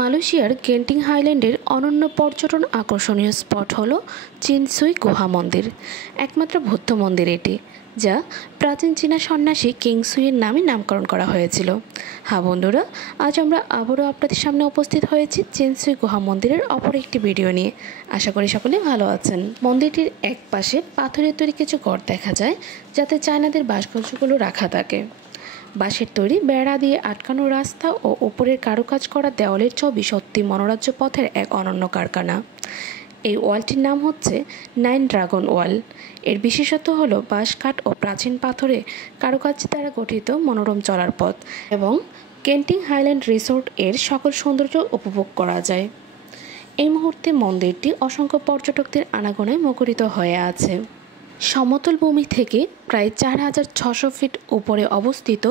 মালয়েশিয়ার গেন্টিং হাইল্যান্ডের অনন্য পর্যটন আকর্ষণীয় স্পট হলো চিনসুই গুহা মন্দির। একমাত্র বৌদ্ধ মন্দির এটি, যা প্রাচীন চীনা সন্ন্যাসী কিংসুইয়ের নামে নামকরণ করা হয়েছিল। হ্যাঁ বন্ধুরা, আজ আমরা আবারও আপনাদের সামনে উপস্থিত হয়েছি চিনসুই গুহা মন্দিরের অপর একটি ভিডিও নিয়ে। আশা করি সকলে ভালো আছেন। মন্দিরটির এক পাশে পাথরের তৈরি কিছু ঘর দেখা যায়, যাতে চায়নাদের ভাস্কর্যগুলো রাখা থাকে। বাঁশের তৈরি বেড়া দিয়ে আটকানো রাস্তা ও উপরের কারুকাজ করা দেওয়ালের ছবি সত্যি মনোরাজ্য পথের এক অনন্য কারখানা। এই ওয়ালটির নাম হচ্ছে 9 ড্রাগন ওয়াল। এর বিশেষত্ব হলো বাঁশ, কাঠ ও প্রাচীন পাথরে কারুকাজ দ্বারা গঠিত মনোরম চলার পথ এবং গেন্টিং হাইল্যান্ড রিসোর্ট এর সকল সৌন্দর্য উপভোগ করা যায়। এই মুহূর্তে মন্দিরটি অসংখ্য পর্যটকদের আনাগোনায় মুখরিত হয়ে আছে। সমতল ভূমি থেকে প্রায় 4600 ফিট উপরে অবস্থিত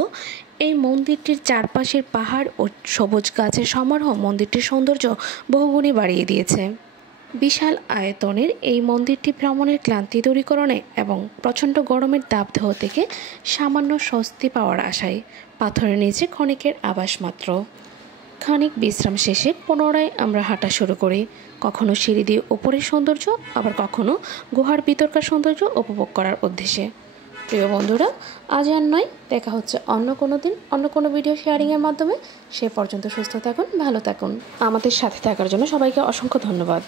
এই মন্দিরটির চারপাশের পাহাড় ও সবুজ গাছের সমারোহ মন্দিরটির সৌন্দর্য বহুগুণে বাড়িয়ে দিয়েছে। বিশাল আয়তনের এই মন্দিরটি ভ্রমণের ক্লান্তি দূরীকরণে এবং প্রচণ্ড গরমের দাবদাহ থেকে সামান্য স্বস্তি পাওয়ার আশায় পাথরের নিচে ক্ষণিকের আবাস মাত্র। খানিক বিশ্রাম শেষে পুনরায় আমরা হাঁটা শুরু করি, কখনো সিঁড়ি দিয়ে উপরের সৌন্দর্য, আবার কখনো গুহার ভিতরকার সৌন্দর্য উপভোগ করার উদ্দেশ্যে। প্রিয় বন্ধুরা, আজ আর নয়, দেখা হচ্ছে অন্য কোনো দিন অন্য কোনো ভিডিও শেয়ারিংয়ের মাধ্যমে। সে পর্যন্ত সুস্থ থাকুন, ভালো থাকুন। আমাদের সাথে থাকার জন্য সবাইকে অসংখ্য ধন্যবাদ।